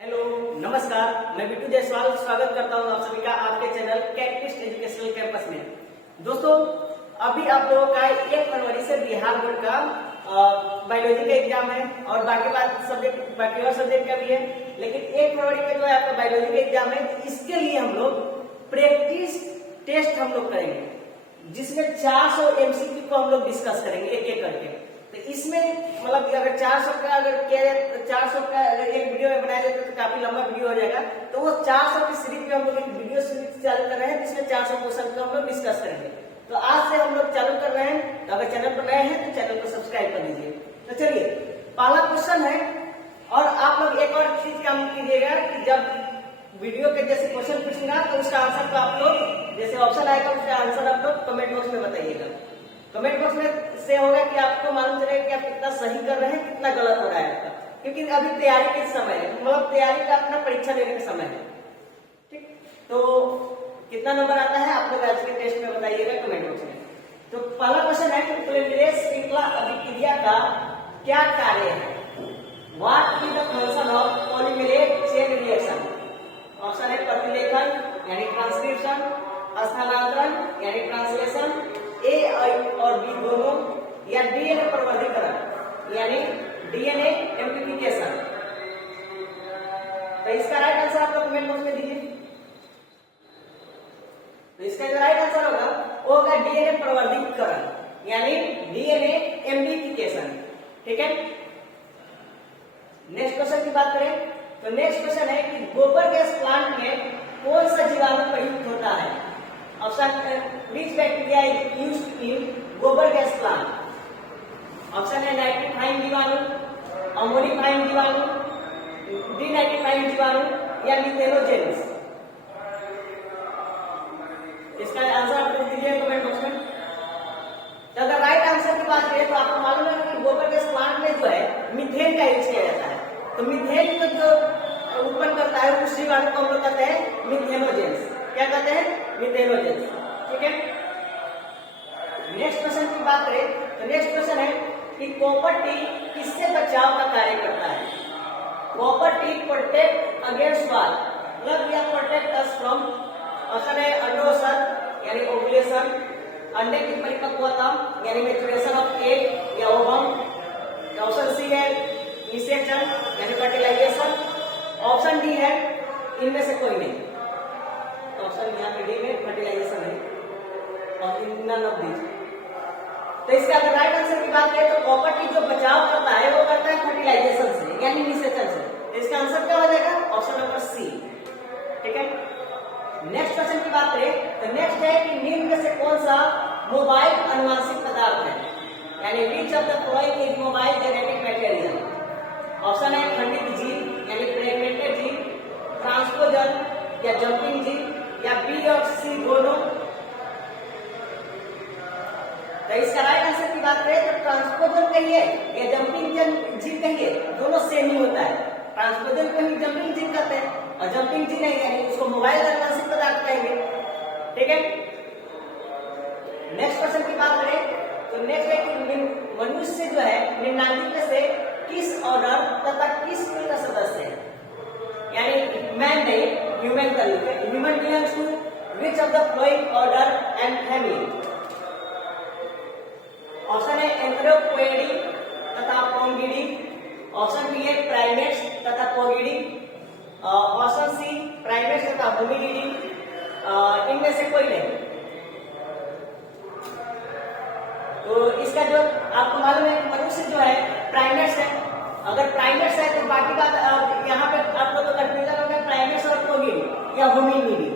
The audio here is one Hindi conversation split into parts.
हेलो नमस्कार, मैं बिट्टू जायसवाल स्वागत करता हूं आप सभी का आपके चैनल कैटलिस्ट एजुकेशनल कैंपस में। दोस्तों, अभी आप लोगों का 1 फरवरी से बिहार बोर्ड का बायोलॉजी का एग्जाम है और बाकी और सब्जेक्ट का भी है, लेकिन 1 फरवरी का जो है आपका बायोलॉजी का एग्जाम है। इसके लिए हम लोग प्रैक्टिस टेस्ट हम लोग करेंगे, जिसमें 400 एमसीक्यू को हम लोग डिस्कस करेंगे एक एक करके। तो इसमें मतलब अगर 400 का अगर एक वीडियो में बनाया जाए तो काफी लंबा वीडियो हो जाएगा। तो वो 400 की सीरीज में हम लोग एक वीडियो सीरीज चालू कर रहे हैं, जिसमें 400 क्वेश्चन को हम लोग डिस्कस करेंगे। तो आज से हम लोग चालू कर रहे हैं। तो अगर चैनल पर नए हैं तो चैनल को सब्सक्राइब कर लीजिए। तो चलिए, पहला क्वेश्चन है। और आप लोग एक और चीज काम कीजिएगा कि जब वीडियो के जैसे क्वेश्चन पूछेगा तो उसका आंसर को आप लोग जैसे ऑप्शन आएगा उसका आंसर आप लोग कमेंट बॉक्स में बताइएगा। कमेंट बॉक्स में से होगा कि आपको मालूम चलेगा कि आप कितना सही कर रहे हैं, कितना गलत हो रहा है आपका, क्योंकि अभी तैयारी के समय है, मतलब तैयारी का अपना परीक्षा देने का समय है। ठीक, तो कितना नंबर आता है आप लोग आज के टेस्ट में बताइएगा कमेंट बॉक्स में। तो पहला क्वेश्चन है कि पोलिमरेज श्रृंखला अभिक्रिया का क्या कार्य है? What is the function of polymerase chain reaction? Option है प्रतिलेखन यानी ट्रांसक्रिप्शन, स्थानांतरण यानी ट्रांसलेशन, ए और बी दोनों, या डीएनए प्रवर्धीकरण यानी डीएनए एम्प्लीफिकेशन। तो इसका राइट आंसर आप लोग कमेंट बॉक्स में दीजिए। तो इसका जो राइट आंसर होगा वो होगा डीएनए प्रवर्धीकरण यानी डीएनए एम्प्लीफिकेशन। ठीक है, नेक्स्ट क्वेश्चन की बात करें तो नेक्स्ट क्वेश्चन है कि गोबर गैस प्लांट में कौन सा जीवाणु प्रयुक्त होता है? Option which bacteria is used in गोबर गैस प्लांट? ऑप्शन है नाइट्रीफाइन जीवाणु, अमोनिफाइन जीवाणु, डीनाइट्रीफाइन जीवाणु या मिथेनोजेंस। इसका आंसर आप लोग दीजिए कमेंट बॉक्स में। तो अगर राइट आंसर की बात करें तो आपको मालूम है कि गोबर गैस प्लांट में जो है मीथेन का यूज किया जाता है। तो मीथेन को जो उत्पन्न करता है उस जीवाणु को हम लोग कहते हैं मिथेनोजेंस। क्या कहते हैं? मिथेनोजेंस। ठीक है, नेक्स्ट क्वेश्चन की बात करें तो नेक्स्ट क्वेश्चन है कि कॉपर टी किससे बचाव का कार्य करता है? Copper T protect against what? मतलब या प्रोटेक्ट अस फ्रॉम। ऑप्शन है अंडोत्सर्ग यानी ओव्यूलेशन, अंडे की परिपक्वता यानी मैच्योरेशन ऑफ एग या ओवम। ऑप्शन सी है निषेचन यानी फर्टिलाइजेशन। ऑप्शन डी है इनमें से कोई नहीं। ऑप्शन यहाँ पे डी में फर्टिलाइजेशन है और नन ऑफ दीज। तो इसका अगर राइट आंसर की बात करें तो कॉपर टी जो बचाव करता है वो करता है फर्टिलाइजेशन से यानी निषेचन से। तो इसका आंसर क्या हो जाएगा? Option number C. ठीक है, नेक्स्ट क्वेश्चन की बात करें तो नेक्स्ट है कि निम्न में से कौन सा मोबाइल अनुवांशिक पदार्थ है? यानी which of the following is mobile genetic material? Option है खंडित जीन यानी फ्रेगमेंटेड जीन, ट्रांसपोजन या जंपिंग जीन, या बी और सी दोनों। तो इसका राइट आंसर की बात करें तो ट्रांसपोजन कहिए या जंपिंग जीन कहिए, दोनों सेम ही होता है। ट्रांसपोजन को ही जंपिंग जीन कहते हैं और जंपिंग जीन है यानी उसको मोबाइल अनुवांशिक पदार्थ कहेंगे। ठीक है, नेक्स्ट क्वेश्चन की बात करें तो नेक्स्ट है कि मनुष्य जो है निम्नलिखित में से किस ऑर्डर तथा किस कुल का सदस्य है? यानी मैन नहीं, ह्यूमन का लिखा है। Human belongs to which of the following order and family? Option है एंथ्रोपोइडी तथा पोंगिडी, ऑप्शन बी है प्राइमेट्स तथा पोगिडी, ऑप्शन सी प्राइमेट्स तथा होमिनिडी, इनमें से कोई नहीं। तो इसका जो आपको मालूम है मनुष्य जो है प्राइमेट्स है। अगर प्राइमेट्स है तो बाकी बात यहाँ पे आप लोग को कंफ्यूजन होगा प्राइमेट्स और पोगिडी या होमिनिडी।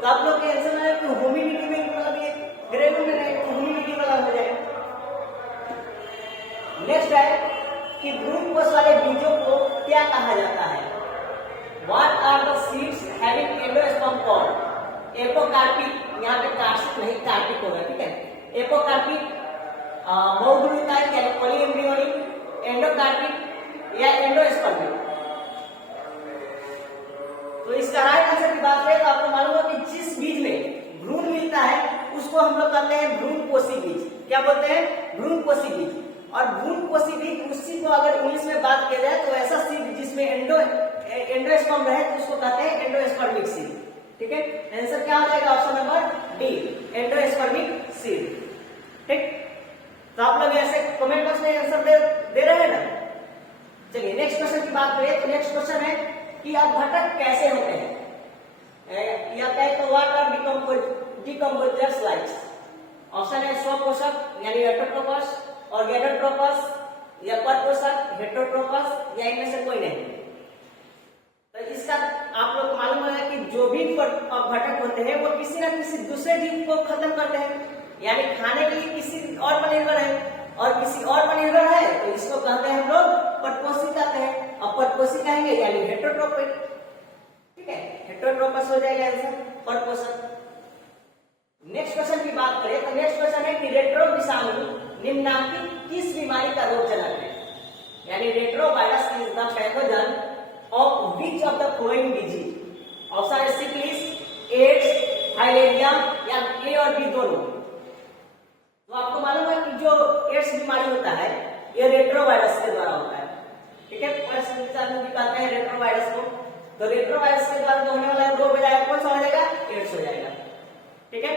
तो आप लोग के आंसर है कि होमिनिडी में मतलब ये घरेलू में नहीं, होमिनिडी वाला हो जाएगा। नेक्स्ट है कि भ्रूणकोश वाले बीजों को क्या कहा जाता है? What are the seeds having endosperm cord? Apocarpic, यहाँ पे कार्सिक नहीं कार्पिक होगा। ठीक है, एपोकार्पिक, बहुभ्रूणिकायिक यानी पॉलीएम्ब्रियोनिक, एंडोकार्पिक या एंडोस्पर्मिक। तो इसका राइट आंसर की बात करें तो आपको मालूम है कि जिस बीज में भ्रूण मिलता है उसको हम लोग कहते हैं भ्रूणकोशी बीज। क्या बोलते हैं? भ्रूणकोशी बीज। और भ्रूणकोशी बीज उसी को अगर इंग्लिश में बात किया जाए तो ऐसा सीड जिसमें एंडोस्पर्म रहे तो उसको कहते हैं एंडोस्पर्मिक सीड। ठीक है, आंसर क्या हो जाएगा? Option number D, endospermic seed. ठीक, तो आप लोग ऐसे कमेंट बॉक्स में आंसर दे रहे हैं ना। चलिए नेक्स्ट क्वेश्चन की बात करें तो नेक्स्ट क्वेश्चन है कि अपघटक कैसे होते हैं, या कहे तो what are decomposers likes. Option है स्वपोषक यानी ऑटोट्रोपस, ऑर्गेनोट्रोपस, या परपोषक हेटेरोट्रोपस, या इनमें से कोई नहीं। तो इसका आप लोग को मालूम है कि जो भी अपघटक होते हैं वो किसी न किसी दूसरे जीव को खत्म करते हैं, यानी खाने के लिए किसी और पर निर्भर है, और किसी और पर निर्भर है तो इसको कहते हैं हम लोग परपोषी कहते हैं। अब परपोषी कहेंगे यानी हेटेरोट्रोपिक। ठीक है, हेटेरोट्रोपस हो जाएगा आंसर परपोषक। नेक्स्ट क्वेश्चन की बात करें तो नेक्स्ट क्वेश्चन है कि रेट्रो विषाणु निम्नलिखित किस बीमारी का रोगजनक है, यानी retro virus is the pathogen of which of the flowing disease. Option है सिफिलिस, एड्स, फाइलेरिया, या ए और बी दोनों। तो आपको मालूम है कि जो एड्स बीमारी होता है ये रेट्रो वायरस के द्वारा होता है। ठीक है, भी कहते हैं रेट्रो वायरस को। तो रेट्रो वायरस के द्वारा जो होने वाला रोग हो जाएगा कौन सा हो जाएगा? एड्स हो जाएगा। ठीक है,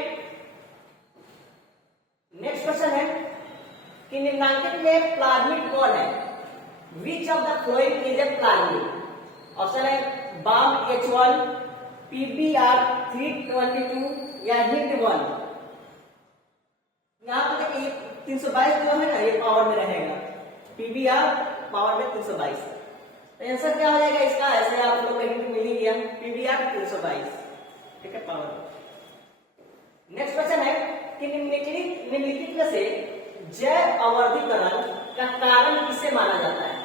नेक्स्ट क्वेश्चन है कि निम्नलिखित में प्लाज्मिड कौन है? विच of the following is a plasmid. Option है बाम H1, PBr 322, या हिंड 1। यहाँ पे देखिए 322 जो है ना ये पावर में रहेगा, PBr पावर में 322। तो आंसर क्या हो जाएगा इसका? ऐसे आप लोग हिंट मिल ही गया, PBr 322। ठीक है, पावर। नेक्स्ट क्वेश्चन है कि निम्नलिखित में से जैव आवर्धीकरण का कारण किसे माना जाता है,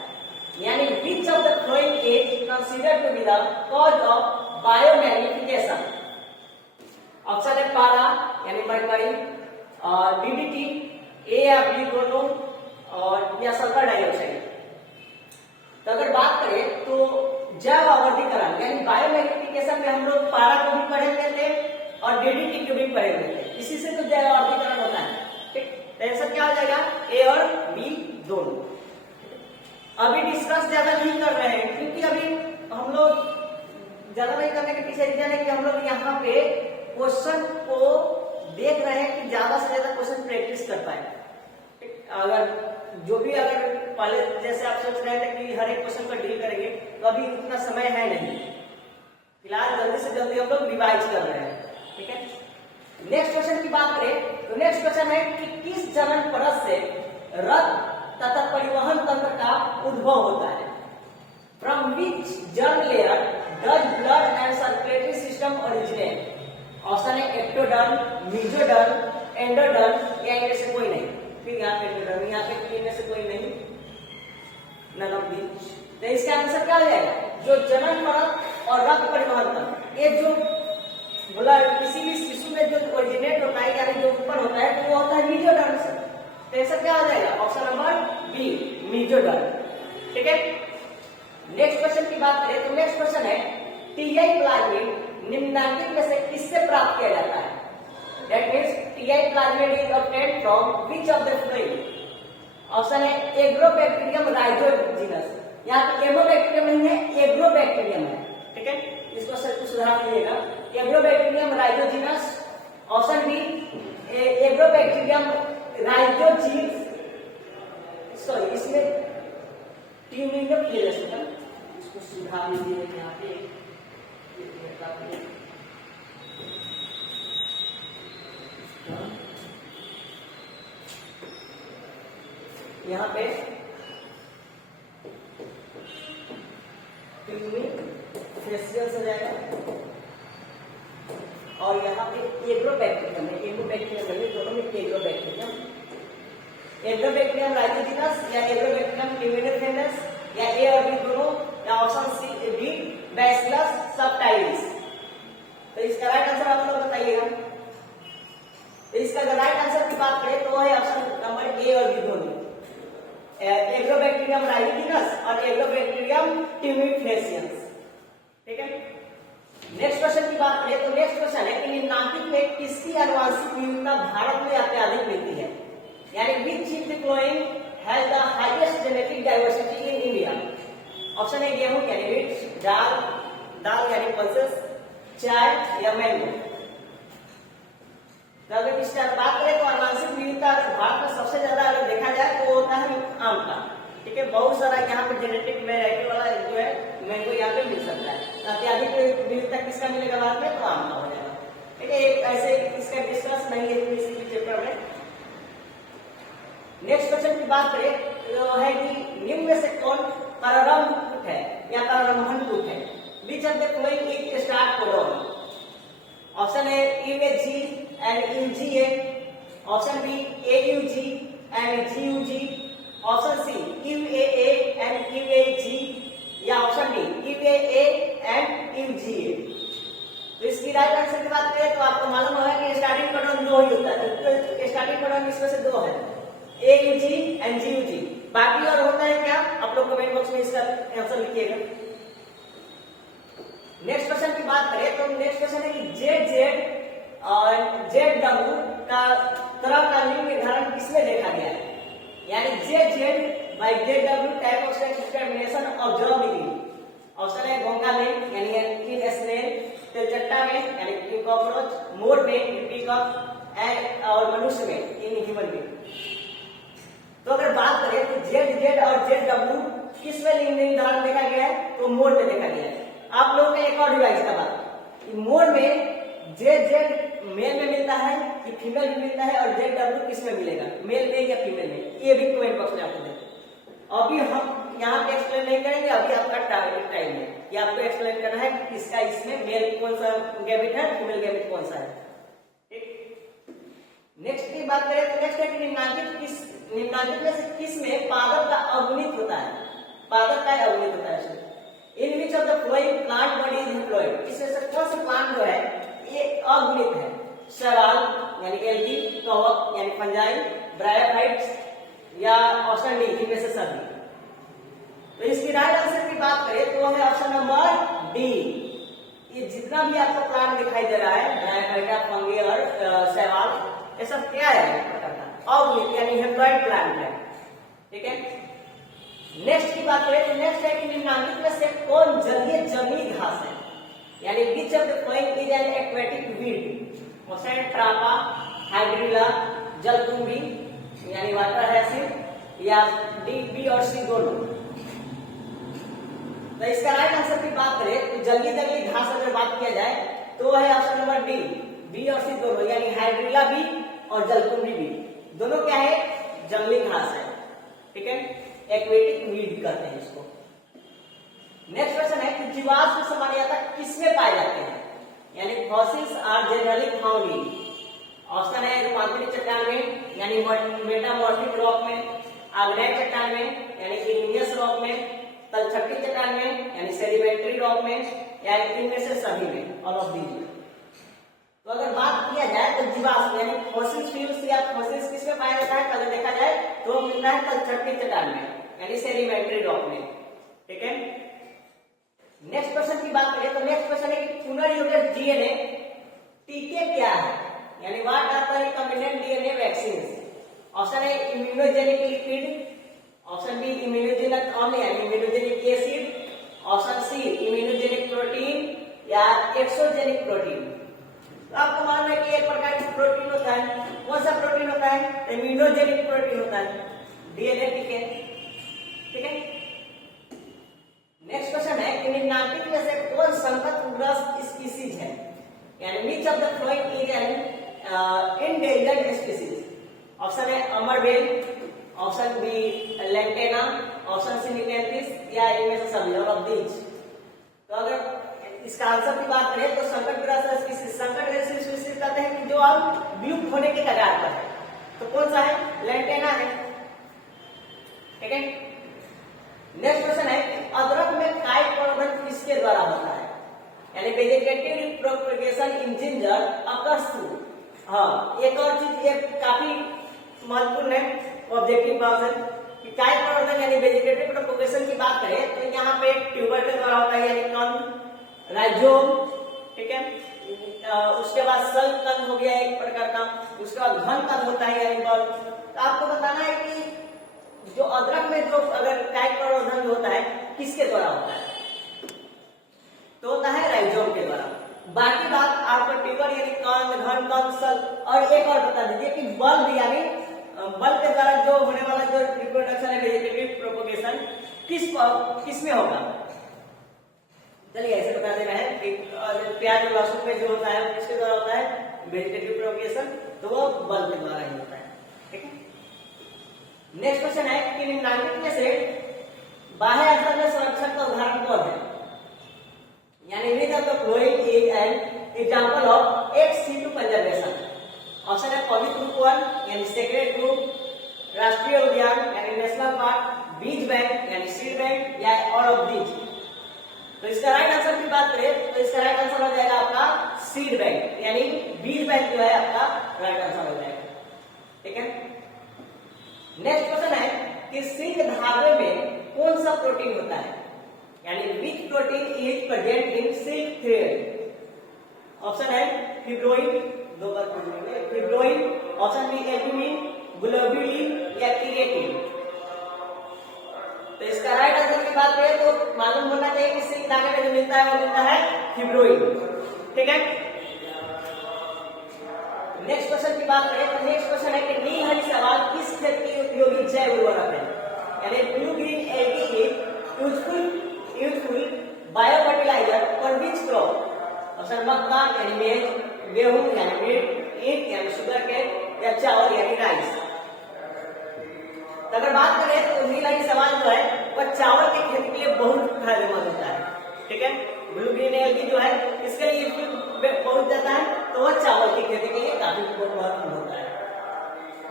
यानी which of the following is considered to be the cause of biomagnification. Option है पारा यानी मरकरी, और DDT, ए या बी दोनों, और या सल्फर डाइऑक्साइड। तो अगर बात करें तो जैव आवर्धीकरण यानी बायोमैग्निफिकेशन में हम लोग पारा को भी पढ़े हुए थे और DDT को भी पढ़े हुए थे, इसी से तो जैव आवर्धीकरण होता है। ठीक, तो आंसर क्या हो जाएगा? ए और बी दोनों। अभी डिस्कस ज्यादा नहीं कर रहे हैं क्योंकि अभी हम लोग ज्यादा नहीं करने के पीछे रीजन है कि हम लोग यहाँ पे क्वेश्चन को देख रहे हैं कि ज्यादा से ज्यादा क्वेश्चन प्रैक्टिस कर पाए। अगर जो भी अगर पहले जैसे आप सोच रहे थे कि हर एक क्वेश्चन को डील करेंगे तो अभी उतना समय है नहीं, फिलहाल जल्दी से जल्दी हम लोग रिवाइज कर रहे हैं। ठीक है, नेक्स्ट क्वेश्चन की बात करें तो नेक्स्ट क्वेश्चन है कि किस जनन परत से रक्त तथा परिवहन तंत्र का उद्भव होता है? From which germ layer does blood and circulatory system originate. Option है एक्टोडर्म, मेसोडर्म, एंडोडर्म, या इनमें से कोई नहीं। फिर यहाँ पे एंडोडर्म, यहाँ पे इनमें से कोई नहीं, नन ऑफ दीज। तो इसका आंसर क्या हो जाएगा? जो जनन परत और रक्त परिवहन तंत्र, ये जो बोला किसी भी शिशु में जो ओरिजिनेट होता है यानी जो उत्पन्न होता है तो वो होता है मेसोडर्म से। तो आंसर क्या हो जाएगा? Option number B, mesoderm. ठीक है, नेक्स्ट क्वेश्चन की बात करें तो नेक्स्ट क्वेश्चन है टीआई प्लाज्मिड निम्नलिखित में से किससे प्राप्त किया जाता है? That means TI plasmid is obtained from which of the following. Option है एग्रोबैक्टीरियम राइजोजिनस, यहाँ पे एमोबैक्टीरियम नहीं है, एग्रोबैक्टीरियम है। ठीक है, इस क्वेश्चन को सुधार लीजिएगा, agrobacterium rhizogenes. Option B agrobacterium rhizogenes, sorry इसमें ट्यूनिंग इसको सुधार लीजिए यहाँ पे। यहाँ पे फेसियल हो जाएगा और यहाँ पे एग्रोबैक्टीरियम है, एग्रोबैक्टीरियम है, दोनों में एग्रोबैक्टीरियम, एग्रोबैक्टीरियम राइजोजिनस या एग्रोबैक्टीरियम टिमिनिफेरस, या ए और बी दोनों, या ऑप्शन सी बी बैसिलस सबटाइलिस। तो इसका राइट आंसर आप लोग बताइएगा। तो इसका अगर राइट आंसर की बात करें तो है ऑप्शन नंबर ए और बी दोनों, एग्रोबैक्टीरियम राइजोजिनस और एग्रोबैक्टीरियम टिमिनिफेरस। ठीक है, नेक्स्ट क्वेश्चन की बात करें तो नेक्स्ट क्वेश्चन है कि निम्नलिखित में किसकी आनुवंशिक विविधता भारत में अत्यधिक मिलती है, यानी which chief the following has the highest genetic diversity in India. Option है गेहूं यानी दाल, दाल यानी पल्सेस, चाय या मैंगो। तो अगर इस बात करें तो आनुवंशिक विविधता भारत में सबसे ज्यादा अगर देखा जाए तो होता है आम का। ठीक है, बहुत सारा यहाँ पे जेनेटिक वैरायटी वाला जो है मैंगो यहाँ पे मिल सकता है। अत्याधिक विविधता किसका मिलेगा भारत में, तो आम का हो जाएगा। ठीक है, ऐसे इसका डिस्कस नहीं है इस चैप्टर में। नेक्स्ट क्वेश्चन की बात करें तो है कि निम्न में से कौन प्रारंभ है या प्रारंभन है? Which of the following is start codon. Option है UAG and UGA, option B AUG and GUG, option C UAA and UAG, या option D UAA and UGA। तो इसकी राइट आंसर की बात करें तो आपको मालूम होगा कि स्टार्टिंग कोडन दो ही होता है। तो स्टार्टिंग कोडन इसमें से दो है, AUG एंड GUG। बाकी और होता है क्या, आप लोग कमेंट बॉक्स में इसका आंसर लिखिएगा। नेक्स्ट क्वेश्चन की बात करें तो नेक्स्ट क्वेश्चन है कि ZZ और ZW का तरह का लिंग निर्धारण किसमें देखा गया है? यानी ZZ by ZW type of sex determination observe in. Option है घोंघा में यानी इन स्नेल, तिलचट्टा में यानी इन कॉकरोच, मोर में इन पीकॉक और मनुष्य में इन ह्यूमन बीइंग। तो अगर बात करें तो ZZ और ZW किसमें लिंग निर्धारण देखा गया है, तो मोर में देखा गया है। आप लोगों का एक और डिवाइस का बात, मोर में ZZ मेल में मिलता है कि फीमेल में मिलता है, और ZW किस में मिलेगा, मेल में या फीमेल में, ये भी कमेंट बॉक्स में आपको दें। अभी हम यहाँ पे एक्सप्लेन नहीं करेंगे, अभी आपका टारगेट टाइम है कि आपको एक्सप्लेन करना है कि किसका इसमें मेल कौन सा गैमेट है, फीमेल गैमेट कौन सा है। ठीक, नेक्स्ट की बात करें तो नेक्स्ट है कि निम्नांकित में से किस में पादप का अवगुणित होता है? पादप का अवगुणित होता है in which of the following plant body is employed. इसमें से कौन सा प्लांट जो है ये अगुणित है? शैवाल यानी एल्गी, कवक यानी फंजाई, ब्रायोफाइट्स, या ऑप्शन डी इनमें से सभी। तो इसकी राइट आंसर की बात करें तो है ऑप्शन नंबर डी। ये जितना भी आपको प्लांट दिखाई दे रहा है, ब्रायोफाइटा, फंगी और शैवाल, ये सब क्या है प्रकार का अगुणित यानी हेम्प्लॉयड प्लांट है। ठीक है, नेक्स्ट की बात करें तो नेक्स्ट है कि निम्नांकित में से कौन जलीय जंगली घास है? यानी which of the following is an aquatic weed. Option है ट्रापा, हाइड्रिला, जलकुंभी यानी वाटर हैसिड, या डी, बी और सी दोनों। तो इसका राइट आंसर की बात करें तो जंगली घास अगर बात किया जाए तो है ऑप्शन नंबर डी, बी और सी दोनों, यानी हाइड्रिला भी और जलकुंभी भी दोनों क्या है, जंगली घास है। ठीक है, एक्वेटिक वीड कहते हैं इसको। नेक्स्ट क्वेश्चन है कि जीवाश्म सामान्यतः किसमें पाए जाते हैं? यानी fossils are generally found in. Option है रूपांतरित चट्टान में यानी मेटामॉर्फिक रॉक में, आग्नेय चट्टान में यानी इग्नियस रॉक में, तलछटी चट्टान में यानी सेडिमेंट्री रॉक में, या इनमें से सभी में, ऑल ऑफ दीज। तो अगर बात किया जाए तो जीवाश्म यानी फॉसिल फ्यूल्स या फॉसिल्स किसमें पाया जाता है, अगर देखा जाए तो मिलता है तलछटी चट्टान में यानी सेडिमेंट्री रॉक में। ठीक है, नेक्स्ट क्वेश्चन की बात करें तो नेक्स्ट क्वेश्चन है कि पुनर्योजित डीएनए टीके क्या है? यानी what are the recommended DNA vaccines? Option है immunogenic lipid, option B immunogenic only यानी immunogenic acid, option C immunogenic protein, या एक्सोजेनिक प्रोटीन। तो आपको मालूम है कि एक प्रकार का प्रोटीन होता है, कौन सा प्रोटीन होता है? इम्यूनोजेनिक प्रोटीन होता है, डीएनए टीके। ठीक है, नेक्स्ट क्वेश्चन है कि निम्नांकित में से कौन संकटग्रस्त स्पीसीज है? यानी which of the following is an endangered species? Option है अमरबेल, option B lantana, option C निलेंटिस, या इनमें से सभी, ऑल ऑफ दीज। तो अगर इसका आंसर की बात करें तो संकटग्रस्त स्पीसीज कहते हैं कि जो अब विलुप्त होने के कगार पर है। तो कौन सा है? लेंटेना है। ठीक है, नेक्स्ट क्वेश्चन है कि अदरक में काई प्रवर्धन किसके द्वारा होता है? यानी वेजिटेटिव प्रोपगेशन इन जिंजर अकर्स थ्रू। हाँ, एक और चीज ये काफी महत्वपूर्ण है ऑब्जेक्टिव क्वेश्चन कि काई प्रवर्धन यानी वेजिटेटिव प्रोपगेशन की बात करें तो यहाँ पे ट्यूबर के द्वारा होता है यानी कंद, राइजोम। ठीक है, उसके बाद सल कंद हो गया एक प्रकार का, उसके बाद घन कंद होता है यानी बल। तो आपको बताना है कि जो अदरक में जो अगर काई प्रवर्धन होता है किसके द्वारा होता है? बाकी बात आपको ट्यूबर यानी कंद घन कंद सल, और एक और बता दीजिए कि बल्ब यानी बल्ब के द्वारा जो होने वाला जो रिप्रोडक्शन है वेजिटेटिव प्रोपगेशन किस में होगा। चलिए ऐसे बता दे रहे हैं कि प्याज और लहसुन में जो होता है किसके द्वारा होता है वेजिटेटिव प्रोपगेशन, तो वो बल्ब के द्वारा ही होता है। ठीक है, नेक्स्ट क्वेश्चन है कि निम्नलिखित में से बाह्य अंतर में संरक्षण का उदाहरण कौन है, यानी which of the following is an example of ex situ conservation. Option है पब्लिक ग्रुप 1 यानी सेक्रेट ग्रुप, राष्ट्रीय उद्यान यानी नेशनल पार्क, बीज बैंक यानी सीड बैंक, या ऑल ऑफ दीज। तो इसका राइट आंसर की बात करें तो इसका राइट आंसर हो जाएगा आपका सीड बैंक, यानी बीज बैंक जो है आपका राइट आंसर हो जाएगा। ठीक है, नेक्स्ट क्वेश्चन है कि सिल्क धागे में कौन सा प्रोटीन होता है, यानी विच protein is present in silk thread. Option है फिब्रोइन, दो बार पूछेंगे, फिब्रोइन, ऑप्शन बी एल्ब्यूमिन, ग्लोब्यूलिन या केराटिन। तो इसका राइट आंसर की बात करें तो मालूम होना चाहिए कि सिल्क धागे में जो मिलता है वो मिलता है फिब्रोइन। ठीक है, नेक्स्ट क्वेश्चन की बात करें तो नेक्स्ट क्वेश्चन है कि नीलहरी सवाल किस खेत के उपयोगी जैव उर्वरक है, यानी blue green algae useful bio fertilizer for which crop. Option मक्का यानी मेज, गेहूं यानी मीट, ईख यानी शुगर केन, या चावल यानी राइस। तो अगर बात करें तो नीलहरी सवाल जो है वह चावल की खेती के लिए बहुत फायदेमंद होता है। ठीक है, ब्लू ग्रीन एलगी जो है इसके लिए बहुत ज्यादा है, तो वह चावल की खेती के लिए काफी महत्वपूर्ण होता है।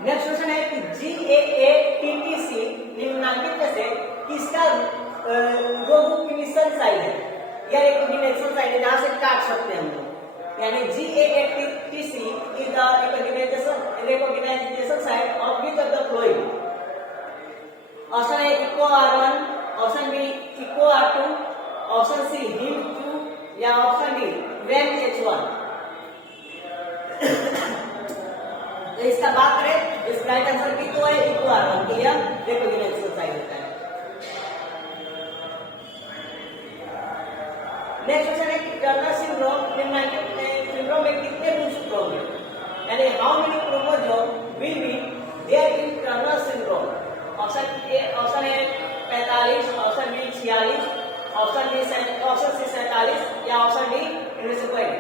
नेक्स्ट क्वेश्चन है कि GAATTC निम्नलिखित में से किसका रोगोकिनेशन साइट है, या रिकॉग्निशन साइट है जहां से काट सकते हैं हम लोग, यानी GAATTC is the recognition site of which of the following. Option है Eco R1, option B Eco R2, option C HIM2 या ऑप्शन डी WAN-H1। तो इसका बात करें इस राइट आंसर की तो है इको R1 की या रिकॉग्निशन साइट होता है। नेक्स्ट क्वेश्चन है कि टर्नर सिंड्रोम में कितने गुण होंगे, यानी how many chromosome will be there in Turner syndrome. Option A 45, option B 46, option C 47 या ऑप्शन डी 49।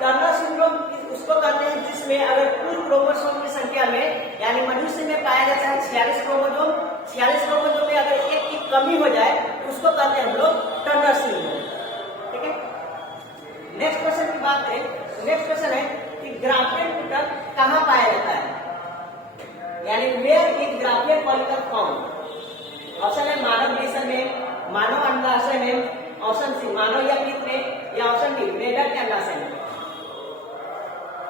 टर्नर सिंड्रोम उसको कहते हैं जिसमें अगर कुल क्रोमोसोम की संख्या में, यानी मनुष्य में पाया जाता है 46 क्रोमोसोम, 46 क्रोमोसोम में अगर एक की कमी हो जाए तो उसको कहते हैं हम लोग टर्नर सिंड्रोम। ठीक है, नेक्स्ट क्वेश्चन की बात करें, नेक्स्ट क्वेश्चन है कि ग्राफ्टेड ऊतक कहां पाया जाता है, यानी where is grafted follicle found. Option है मानव वृषण में, मानव अंडाशय में, ऑप्शन सी मानव यकृत में, या ऑप्शन डी मेढक के अंडाशय में।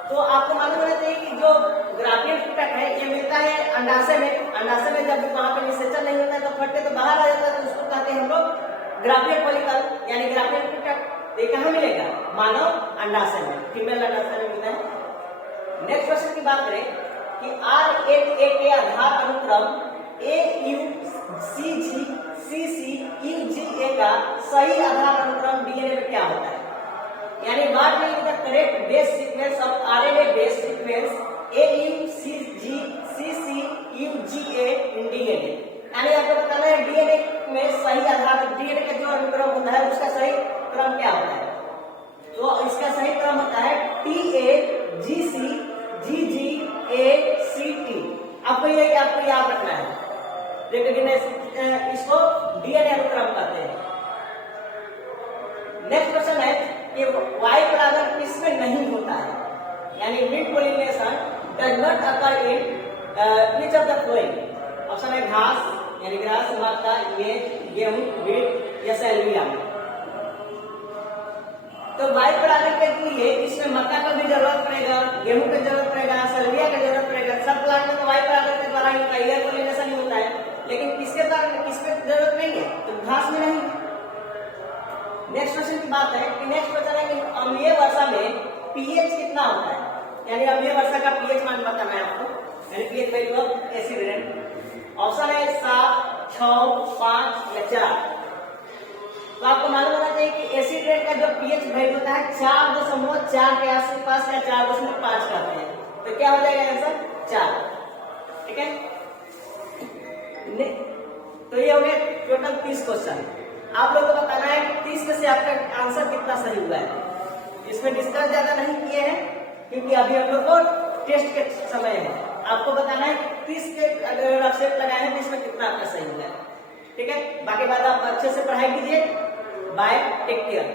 तो आपको मालूम होना चाहिए कि जो ग्राफ्टेड ऊतक है ये मिलता है अंडाशय में। अंडाशय में जब वहां पर निषेचन नहीं होता है तो फटके तो बाहर आ जाता है, तो उसको कहते हैं हम लोग ग्राफ्टेड फॉलिकल यानी ग्राफ्टेड ऊतक। ये कहां मिलेगा, मानव अंडाशय में, फीमेल अंडाशय में मिलता है। नेक्स्ट क्वेश्चन की बात करें कि RNA के आधार अनुक्रम AUCGCCUGA का सही आधार अनुक्रम DNA में क्या होता है, यानी what will be the correct base sequence of RNA base sequence AUCGCCUGA in DNA। यानी आपको बताना है DNA में सही आधार, DNA का जो अनुक्रम होता है उसका सही क्रम क्या होता है। तो इसका सही क्रम होता है TAGCGGACT। आपको याद रखना है, इसको DNA अनुक्रम कहते हैं। नेक्स्ट क्वेश्चन है कि वायु परागण किसमें नहीं होता है, यानी mid pollination does not occur in which of the following. Option है घास यानी ग्रास, मक्का, गेहूं, वीट या सैलविया। तो वायु परागण के लिए इसमें मक्का का भी जरूरत पड़ेगा, गेहूं की जरूरत पड़ेगा, सैलविया की जरूरत पड़ेगा। सब प्लांट में तो वायु परागण के द्वारा ही होता है, एयर पोलिनेशन ही होता है, लेकिन किसके जरूरत नहीं है, तो घास में नहीं। नेक्स्ट क्वेश्चन की बात है कि नेक्स्ट क्वेश्चन है कि अम्लीय वर्षा में पीएच कितना होता है, यानी अम्लीय वर्षा का पीएच मान बताना है आपको, यानी pH value of acid rain. Option है 7, 6, 5 या 4। तो आपको मालूम होना चाहिए कि एसिड रेन का का जो पीएच वैल्यू होता है 4.4 के आसपास या 4.5 का आते हैं, तो क्या हो जाएगा आंसर 4। ठीक है, तो ये हो गया टोटल 30 क्वेश्चन। आप लोगों को बताना है कि 30 में से आपका आंसर कितना सही हुआ है। इसमें डिस्कस ज्यादा नहीं किए हैं क्योंकि अभी हम लोग को टेस्ट के समय है। आपको बताना है 30 के अगर आप सेट लगाए हैं तो इसमें कितना आपका सही हुआ है। ठीक है, बाकी बात आप अच्छे से पढ़ाई कीजिए। Bye, take care.